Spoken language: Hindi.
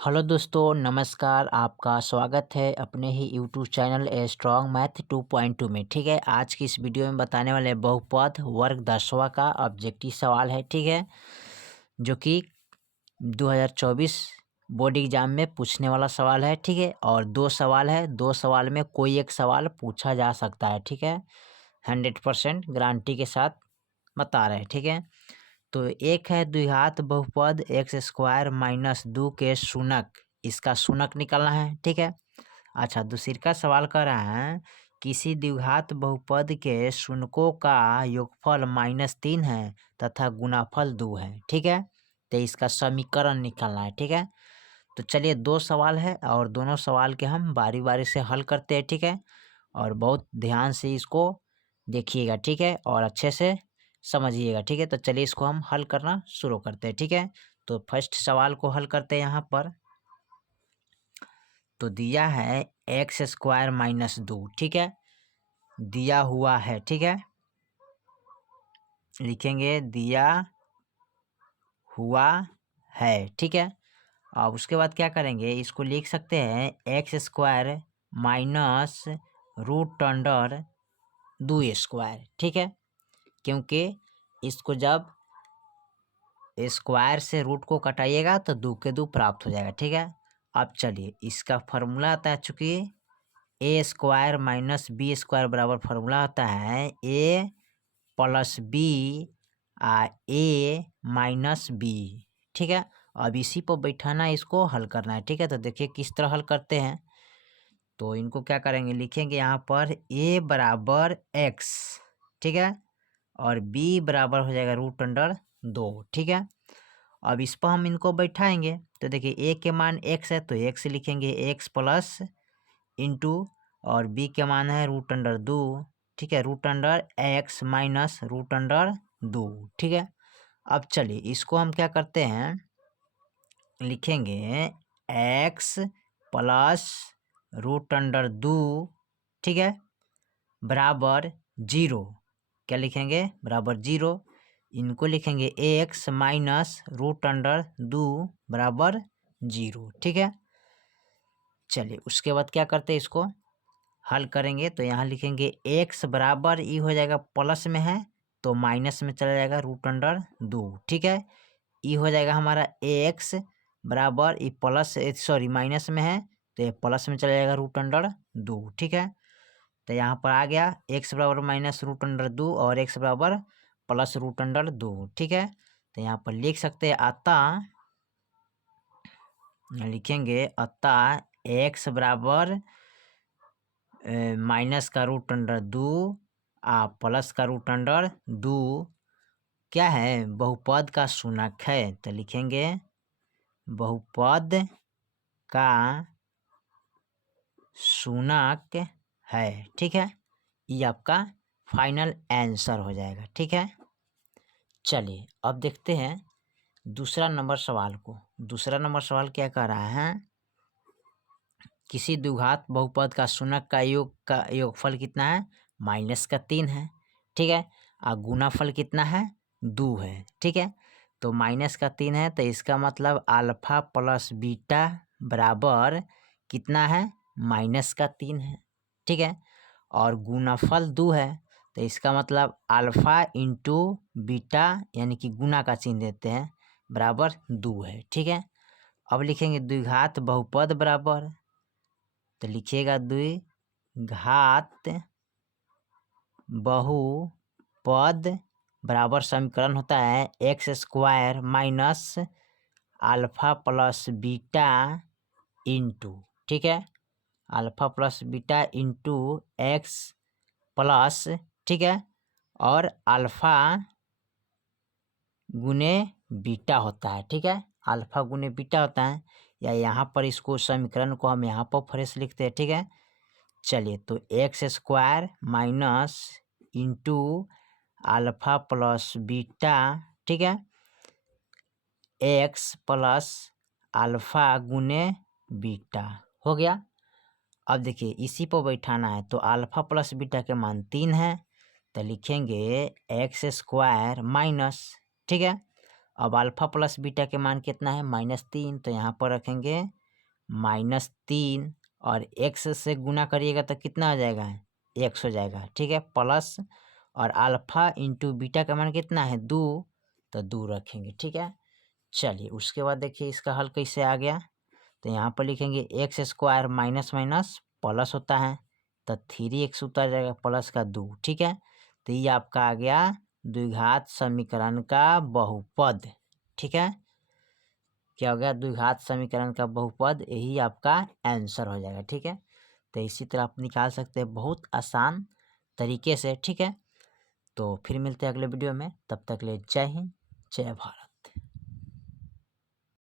हेलो दोस्तों, नमस्कार। आपका स्वागत है अपने ही YouTube channel A strong math 2.2 में। ठीक है, आज की इस वीडियो में बताने वाले बहुपद वर्ग 10वां का ऑब्जेक्टिव सवाल है। ठीक है, जो कि 2024 बोर्ड एग्जाम में पूछने वाला सवाल है। ठीक है, और दो सवाल है, दो सवाल में कोई एक सवाल पूछा जा सकता है। ठीक है, 100% गारंटी के साथ बता रहे हैं। ठीक है, तो एक है द्विघात बहुपद एक्स स्क्वायर माइनस 2 के शूनक, इसका शूनक निकालना है। ठीक है, अच्छा, दूसरा सवाल कर रहा है किसी द्विघात बहुपद के शूनकों का योगफल -3 है तथा गुणाफल 2 है। ठीक है, तो इसका समीकरण निकालना है। ठीक है, तो चलिए दो सवाल है और दोनों सवाल के हम बारी बारी से हल करते हैं। ठीक है, और बहुत ध्यान से इसको देखिएगा। ठीक है, और अच्छे से समझिएगा। ठीक है, तो चलिए इसको हम हल करना शुरू करते हैं। ठीक है, तो फर्स्ट सवाल को हल करते हैं। यहाँ पर तो दिया है एक्स स्क्वायर माइनस 2। ठीक है, दिया हुआ है। ठीक है, लिखेंगे दिया हुआ है। ठीक है, अब उसके बाद क्या करेंगे, इसको लिख सकते हैं x square minus root under 2 square. ठीक है, क्योंकि इसको जब स्क्वायर से रूट को कटाइएगा तो 2 के 2 प्राप्त हो जाएगा। ठीक है, अब चलिए इसका फार्मूला आता है, चूँकि ए स्क्वायर माइनस बी स्क्वायर बराबर फार्मूला होता है ए प्लस बी ए माइनस बी। ठीक है, अब इसी पर बैठाना, इसको हल करना है। ठीक है, तो देखिए किस तरह हल करते हैं। तो इनको क्या करेंगे, लिखेंगे यहाँ पर ए बराबर एक्स। ठीक है, और बी बराबर हो जाएगा रूट अंडर 2। ठीक है, अब इस पर हम इनको बैठाएंगे तो देखिए ए के मान एक्स है तो एक्स लिखेंगे एक्स प्लस इंटू, और बी के मान है रूट अंडर 2। ठीक है, root under x minus root under 2। ठीक है, अब चलिए इसको हम क्या करते हैं, लिखेंगे एक्स प्लस रूट अंडर 2। ठीक है, बराबर 0। क्या लिखेंगे, बराबर 0। इनको लिखेंगे एक्स माइनस रूट अंडर 2 बराबर 0। ठीक है, चलिए उसके बाद क्या करते हैं, इसको हल करेंगे तो यहाँ लिखेंगे एक्स बराबर ई हो जाएगा, प्लस में है तो माइनस में चला जाएगा रूट अंडर 2। ठीक है, ई हो जाएगा हमारा एक्स बराबर ई प्लस सॉरी माइनस में है तो ये प्लस में चला जाएगा रूट अंडर 2। ठीक है, तो यहाँ पर आ गया एक्स बराबर माइनस रूट अंडर 2 और एक्स बराबर प्लस रूट अंडर 2। ठीक है, तो यहाँ पर लिख सकते हैं अतः, लिखेंगे अतः एक्स बराबर माइनस का रूट अंडर 2 प्लस का रूट अंडर 2 क्या है, बहुपद का शूनक है। तो लिखेंगे बहुपद का शूनक है। ठीक है, ये आपका फाइनल आंसर हो जाएगा। ठीक है, चलिए अब देखते हैं दूसरा नंबर सवाल को। दूसरा नंबर सवाल क्या कह रहा है, किसी द्विघात बहुपद का शूनक का योगफल कितना है, -3 है। ठीक है, और गुणाफल कितना है, 2 है। ठीक है, तो -3 है तो इसका मतलब अल्फा प्लस बीटा बराबर कितना है, -3 है। ठीक है, और गुणाफल 2 है तो इसका मतलब अल्फा इंटू बीटा, यानी कि गुना का चिन्ह देते हैं, बराबर 2 है। ठीक है, अब लिखेंगे द्विघात बहुपद बराबर, तो लिखिएगा द्विघात बहुपद बराबर समीकरण होता है x square minus alpha plus beta into, ठीक है, alpha plus beta into x plus, ठीक है, और अल्फा गुने बीटा होता है। ठीक है, अल्फा गुने बीटा होता है, या यहाँ पर इसको समीकरण को हम यहाँ पर फ्रेश लिखते हैं। ठीक है, चलिए तो x square minus into alpha plus beta, ठीक है, एक्स प्लस अल्फा गुने बीटा हो गया। अब देखिए इसी पर बैठाना है तो अल्फा प्लस बीटा के मान 3 है तो लिखेंगे एक्स स्क्वायर माइनस, ठीक है, अब अल्फा प्लस बीटा के मान कितना है -3, तो यहाँ पर रखेंगे -3 और एक्स से गुना करिएगा तो कितना हो जाएगा, एक्स हो जाएगा, ठीक है। प्लस और अल्फा इंटू बीटा का मान कितना है 2, तो 2 रखेंगे, ठीक है। चलिए उसके बाद देखिए इसका हल कैसे आ गया, तो यहाँ पर लिखेंगे x square minus minus plus होता है, तो 3x उतर जाएगा प्लस का 2, ठीक है। तो ये आपका आ गया द्विघात समीकरण का बहुपद, ठीक है। क्या हो गया, द्विघात समीकरण का बहुपद, यही आपका आंसर हो जाएगा, ठीक है। तो इसी तरह आप निकाल सकते हैं बहुत आसान तरीके से, ठीक है। तो फिर मिलते हैं अगले वीडियो में, तब तक ले जय हिंद जय भारत।